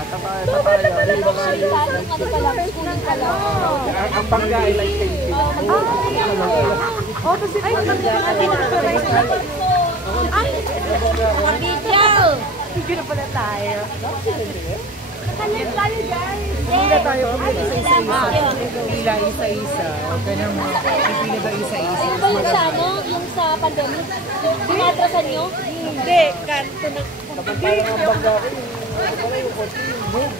Ang bangga ay like painting. Video na pala tayo. Kanan tayo guys. Hindi na tayo pumila isa-isa. Pila isa-isa. Huwag ka nang pipila ba isa-isa. Ano ba yung sa ano? Yung sa pandemic? Pinatrasan nyo? Hindi, kanto na. Kapag tayo ang bangga ko, wala yung konti yung move.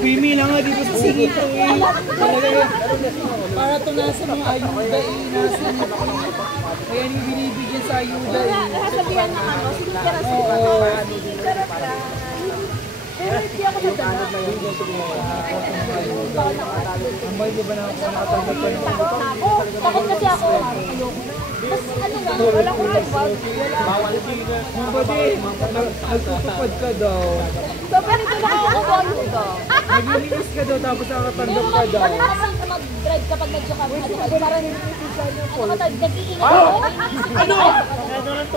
Pimila nga dito sa singito eh. Para tunasan mo ayuda eh. Kaya yung binibigyan sa ayuda eh. Nakasabihan na ano, sinigara sa pero hindi ako nadala. Ang bahay ba na ako nakatanggap ka ng Takot kasi ako. Tapos ano lang, wala ko nag-vlog. Nagtutupad ka daw. So, pero ito nakakakuha ka. Naglilinis ka daw tapos nakatanggap ka daw. Ano naman ka mag-drive kapag medyo ka parang ano ka nag-iingat ako? Ano?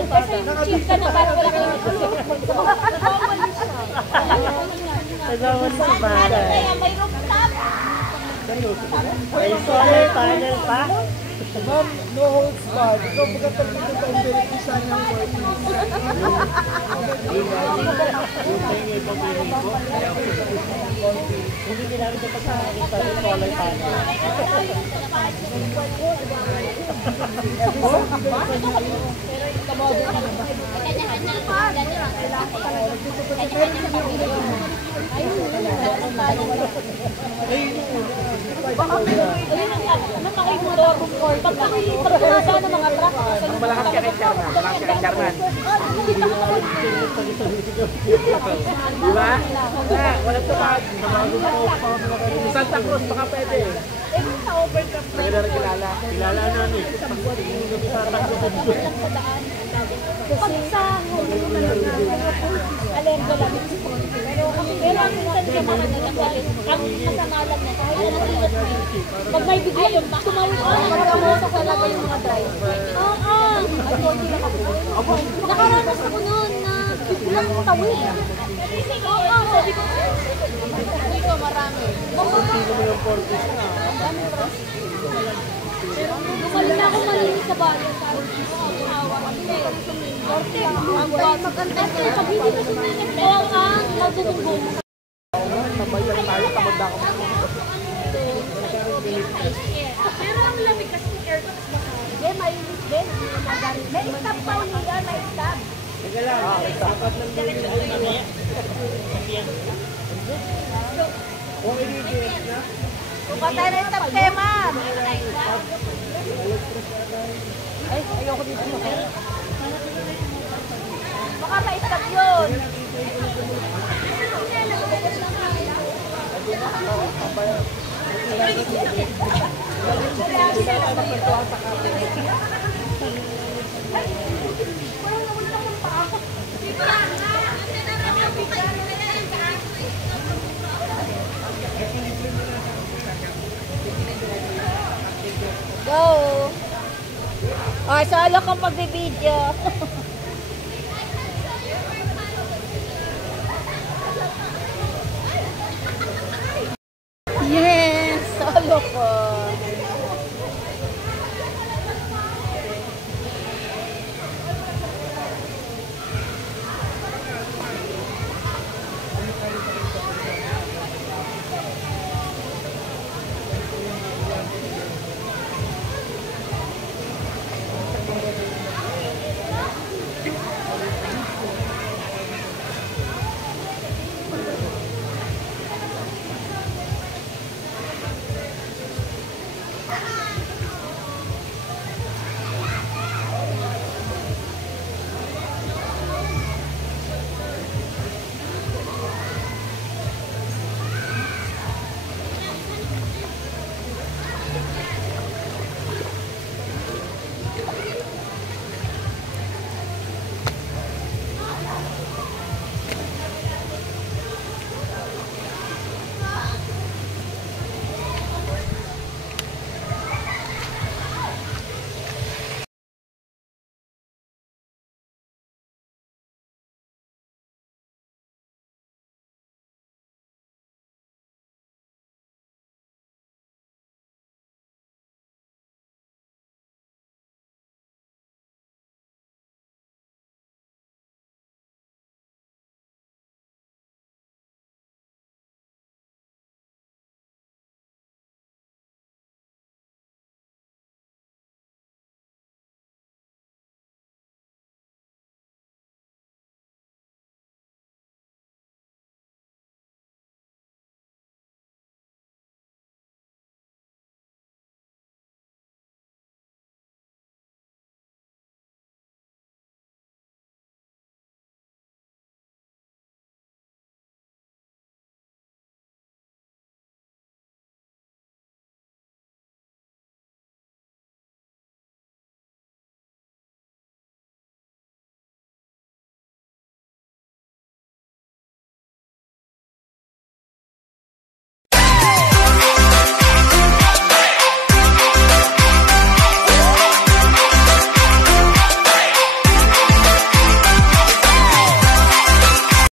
Kasi chill ka na parang wala ka lang Nagawa sa bagay. May rooftop. Ay, solar panel pa? Ma'am, no holds barred. Ikaw pagkatapos ng pang-verify ng working. Hindi ginamit ito sa solar panel. Pagkakita ng mga truck, Malakas ka kay Charman. Malakas ka kay Charman. Diba? Walang tupad. Santa Cruz, baka pwede. Maganda rin kilala. Kilala namin. pag sa alergo lang. Pero ang minsan ka makakagalit, ang masama lang na kahit ano na pag may bigla yun, tumawid ka na magamoto talaga yung mga driver. Oo. Nakaranas ako noon na biglang tawid. Oo, sabi ko, dito marami. Sino mo yung Fortis na? Bumalik na ako malinis sa bayan. Ang maganda siya. Pag hindi na sumingit, pero ang magdudugong. Tambay lang tayo, tamad na ako. Pero ang lamig kasi ng aircon mas mahal. Hindi, mainit din. May stop pa niya, may stop. Teka lang. Dapat lang doon yung mamaya. Kung i-direct na. Kung patay na yung stop tema. Ay, ayoko dito. Baka may stop yun. Go! Ay, sala kang pagbibideo.